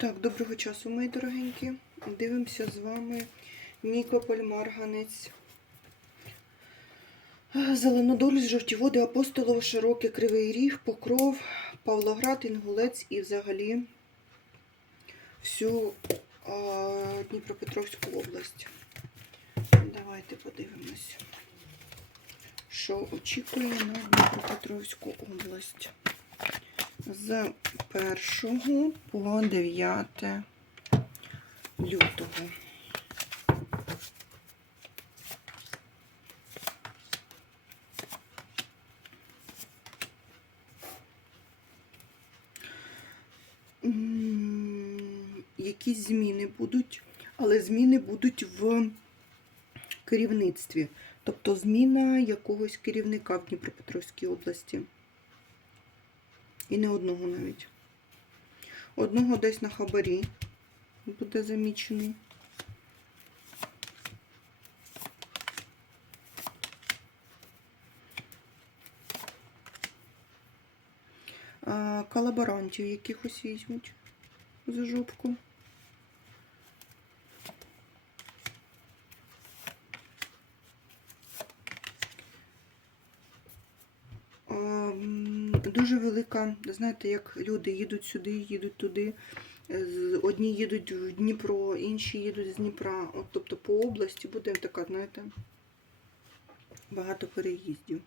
Так, доброго часу, мої дорогенькі. Дивимося з вами Нікополь, Марганець. Зеленодоль, жовті води, Апостолово, Широкий, Кривий Ріг, Покров, Павлоград, Інгулець і взагалі всю а, Дніпропетровську область. Давайте подивимось, що очікує на Дніпропетровську область з 1 по 9 лютого. Якісь зміни будуть, але зміни будуть в керівництві. Тобто зміна якогось керівника в Дніпропетровській області. І не одного навіть. Одного десь на хабарі буде замічений. Колаборантів якихось візьмуть за жопку. А, м, Дуже велика, знаєте, як люди їдуть сюди, їдуть туди. Одні їдуть в Дніпро, інші їдуть з Дніпра. От, тобто по області буде така, знаєте, багато переїздів.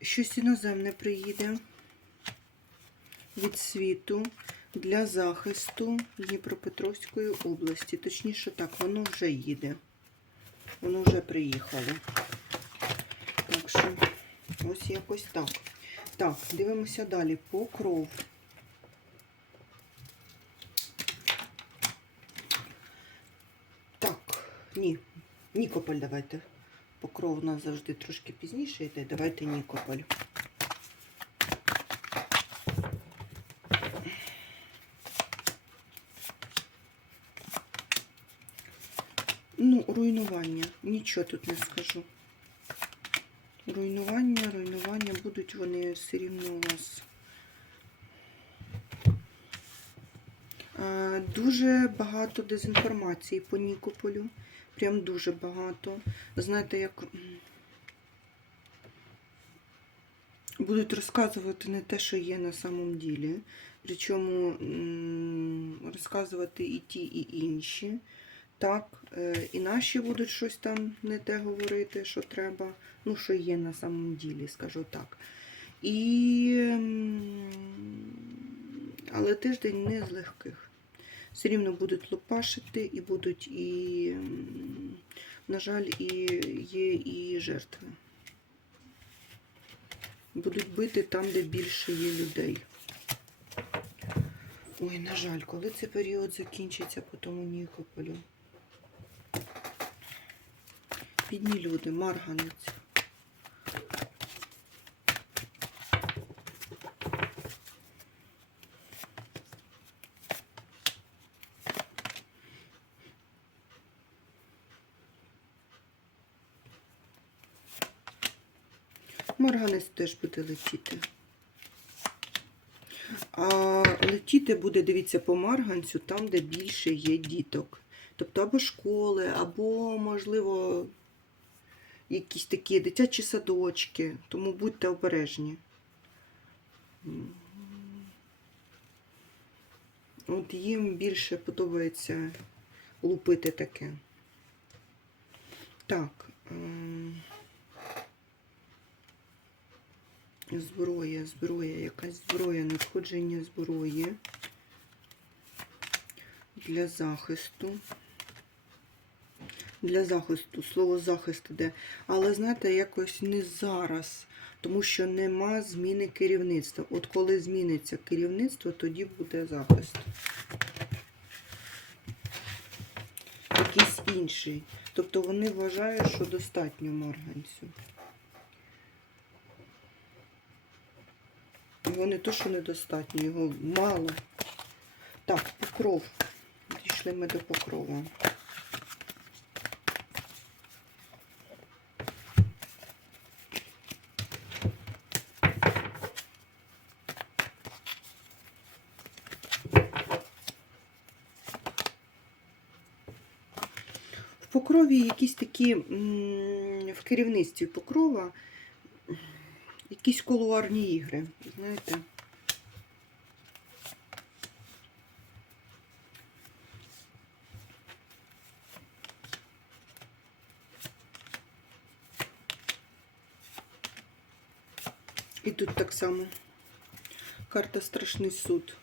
Щось іноземне приїде від світу для захисту Дніпропетровської області. Точніше так, воно вже їде. Воно вже приїхало. Ось якось так. Так, дивимося далі. Покров. Так, ні. Нікополь давайте. Покров у нас завжди трошки пізніше йде. Давайте Нікополь. Ну, руйнування. Нічого тут не скажу. Руйнування, руйнування будуть вони все рівно у вас. Е, Дуже багато дезінформації по Нікополю. Прям дуже багато. Знаєте, як будуть розказувати не те, що є на самом ділі. Причому розказувати і ті, і інші. Так, е, і наші будуть щось там не те говорити, що треба, ну, що є на самом ділі, скажу так. І... Але тиждень не з легких. Все рівно будуть лопашити і будуть і, на жаль, і є і жертви. Будуть бити там, де більше є людей. Ой, на жаль, коли цей період закінчиться по тому Нікополю? Бідні люди, марганець. Марганець теж буде летіти. А летіти буде, дивіться, по марганцю, там, де більше є діток. Тобто або школи, або, можливо, якісь такі дитячі садочки. Тому будьте обережні. От їм більше подобається лупити таке. Так. ем, Зброя, зброя, якась зброя, надходження зброї для захисту. Для захисту, слово захист іде. Але, знаєте, якось не зараз, тому що нема зміни керівництва. От коли зміниться керівництво, тоді буде захист. Якийсь інший. Тобто вони вважають, що достатньо марганцю. Його не то, що недостатньо, його мало. Так, покров. Дійшли ми до покрова. Покрові якісь такі в керівництві покрова якісь колуарні ігри, знаєте. І тут так само. Карта Страшний суд.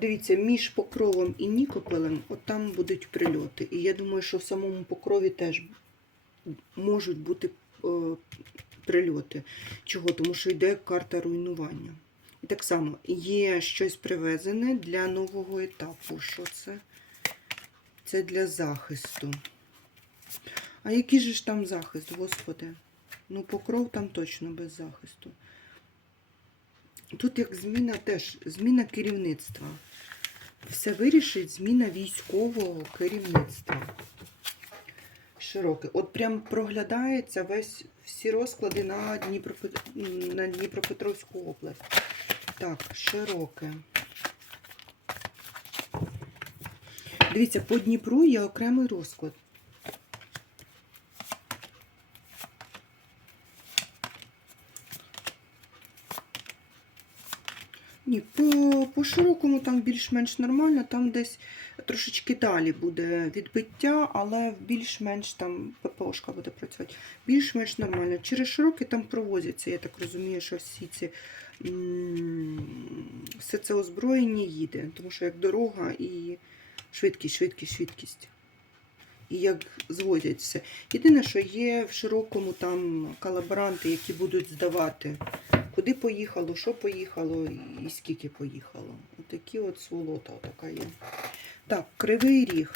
Дивіться, між покровом і Нікопелем, от там будуть прильоти. І я думаю, що в самому покрові теж можуть бути е, прильоти. Чого? Тому що йде карта руйнування. І так само є щось привезене для нового етапу. Що це? Це для захисту. А який же ж там захист, господи? Ну, покров там точно без захисту. Тут як зміна теж, зміна керівництва. Все вирішить зміна військового керівництва. Широке. От прям проглядається весь всі розклади на, Дніпропет... на Дніпропетровську область. Так, широке. Дивіться, по Дніпру є окремий розклад. Ні, по, по широкому там більш-менш нормально, там десь трошечки далі буде відбиття, але більш-менш там ППОшка буде працювати. Більш-менш нормально. Через широке там провозяться, я так розумію, що всі ці все це озброєння їде, тому що як дорога і швидкість, швидкість, швидкість. І як звозять все. Єдине, що є в широкому там колаборанти, які будуть здавати куди поїхало, що поїхало і скільки поїхало. Отакі от сволота така є. Так, кривий ріг.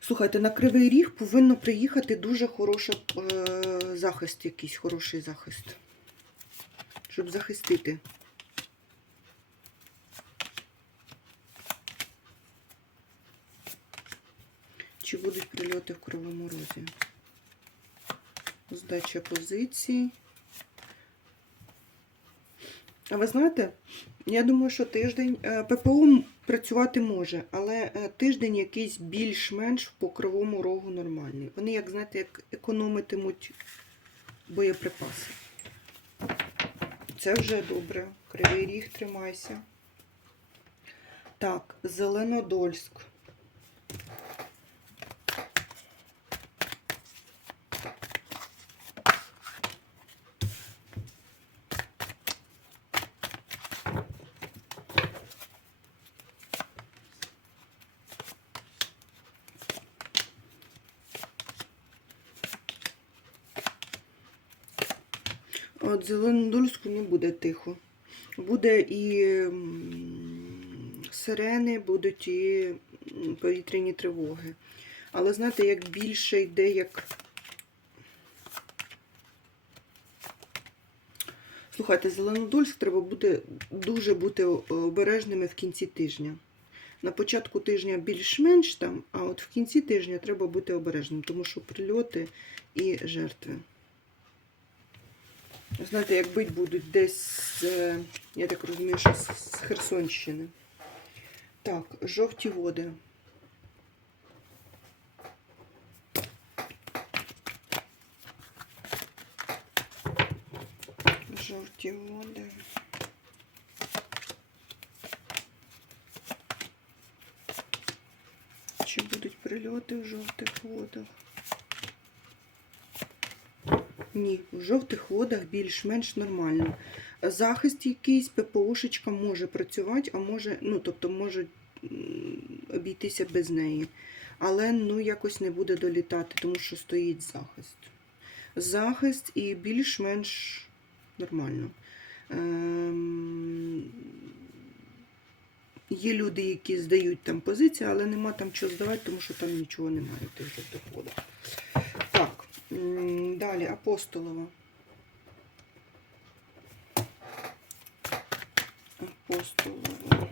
Слухайте, на кривий ріг повинно приїхати дуже хороший е, захист, якийсь хороший захист щоб захистити. Чи будуть прильоти в Кривому Розі? Здача позицій. А ви знаєте, я думаю, що тиждень е, ППО працювати може, але е, тиждень якийсь більш-менш по кривому рогу нормальний. Вони, як знаєте, як економитимуть боєприпаси. Це вже добре. Кривий ріг тримайся. Так, Зеленодольськ. От Зеленодольську не буде тихо. Буде і сирени, будуть і повітряні тривоги. Але знаєте, як більше йде, як. Слухайте, Зеленодольськ треба буде дуже бути обережними в кінці тижня. На початку тижня більш-менш там, а от в кінці тижня треба бути обережним, тому що прильоти і жертви. Знаєте, як бить будуть десь, е, я так розумію, що з з Херсонщини. Так, жовті води. Жовті води. Чи будуть прильоти в жовтих водах? Ні, в жовтих водах більш-менш нормально. Захист якийсь, ППОшечка може працювати, а може, ну, тобто може обійтися без неї. Але ну, якось не буде долітати, тому що стоїть захист. Захист і більш-менш нормально. Ем... Є люди, які здають там позиції, але нема там чого здавати, тому що там нічого немає в тих жовтих водах. Далі апостолова. Апостолова.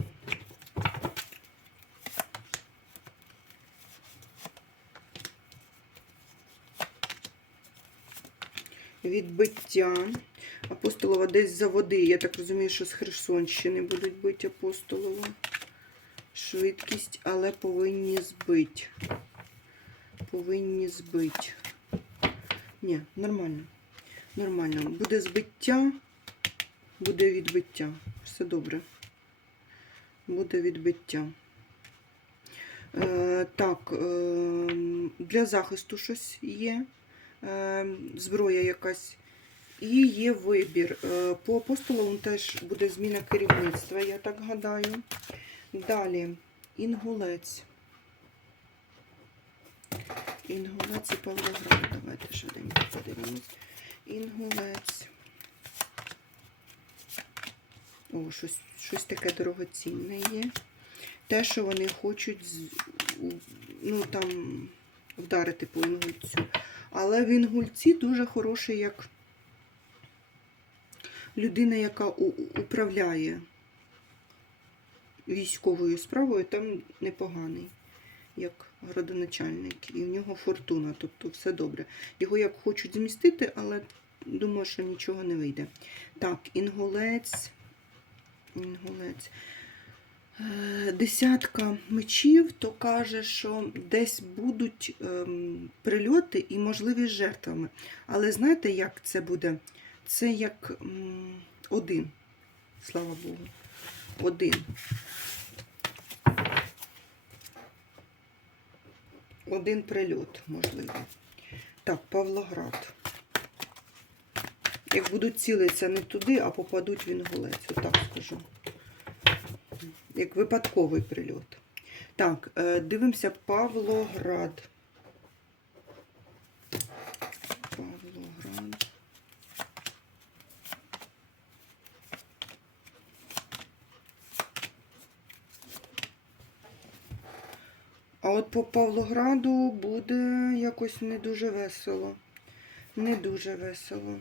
відбиття. Апостолова десь за води. Я так розумію, що з Херсонщини будуть бити апостолова. Швидкість, але повинні збити. Повинні збити. Ні, нормально. Нормально. Буде збиття, буде відбиття. Все добре. Буде відбиття. Е, так, е, для захисту щось є. Е, зброя якась. І є вибір. Е, По апостолам теж буде зміна керівництва, я так гадаю. Далі інгулець. Інгулець і Павлоград. Давайте швиденько подивимось. Інгулець. О, щось, щось таке дорогоцінне є. Те, що вони хочуть ну, там, вдарити по інгульцю. Але в інгульці дуже хороший як людина, яка управляє військовою справою, там непоганий, як градоначальник. І в нього фортуна, тобто все добре. Його як хочуть змістити, але думаю, що нічого не вийде. Так, інгулець. Інгулець. Е, Десятка мечів, то каже, що десь будуть ем, прильоти і можливість жертвами. Але знаєте, як це буде? Це як м, один. Слава Богу. Один. Один прильот, можливо. Так, Павлоград. Як будуть цілитися не туди, а попадуть в інгулець, отак скажу. Як випадковий прильот. Так, е, дивимося Павлоград. Павлоград. А от по Павлограду буде якось не дуже весело. Не дуже весело.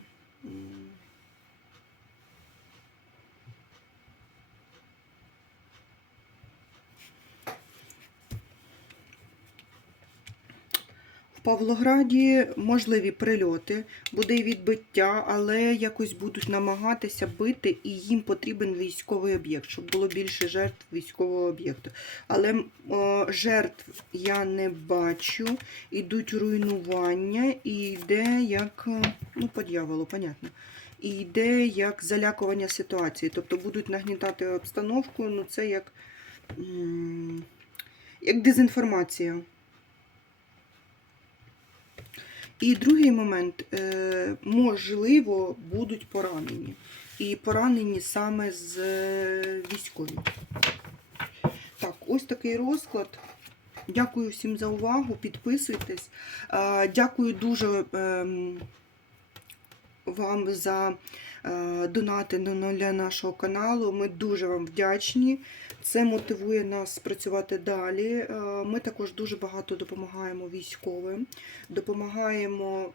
Павлограді можливі прильоти, буде відбиття, але якось будуть намагатися бити, і їм потрібен військовий об'єкт, щоб було більше жертв військового об'єкту. Але о, жертв я не бачу. Ідуть руйнування і йде як, е, ну, по дьяволу, понятно. І йде як залякування ситуації. Тобто будуть нагнітати обстановку, ну це як, як дезінформація. І другий момент, е, можливо, будуть поранені. І поранені саме з е, військові. Так, ось такий розклад. Дякую всім за увагу. Підписуйтесь. Дякую дуже ем, вам за донати для нашого каналу. Ми дуже вам вдячні. Це мотивує нас працювати далі. Е, Ми також дуже багато допомагаємо військовим, допомагаємо.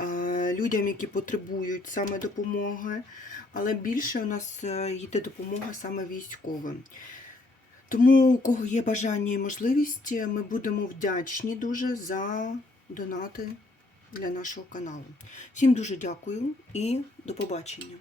е, Людям, які потребують саме допомоги, але більше у нас е, йде допомога саме військовим. Тому, у кого є бажання і можливість, ми будемо вдячні дуже за донати для нашого каналу. Всім дуже дякую і до побачення.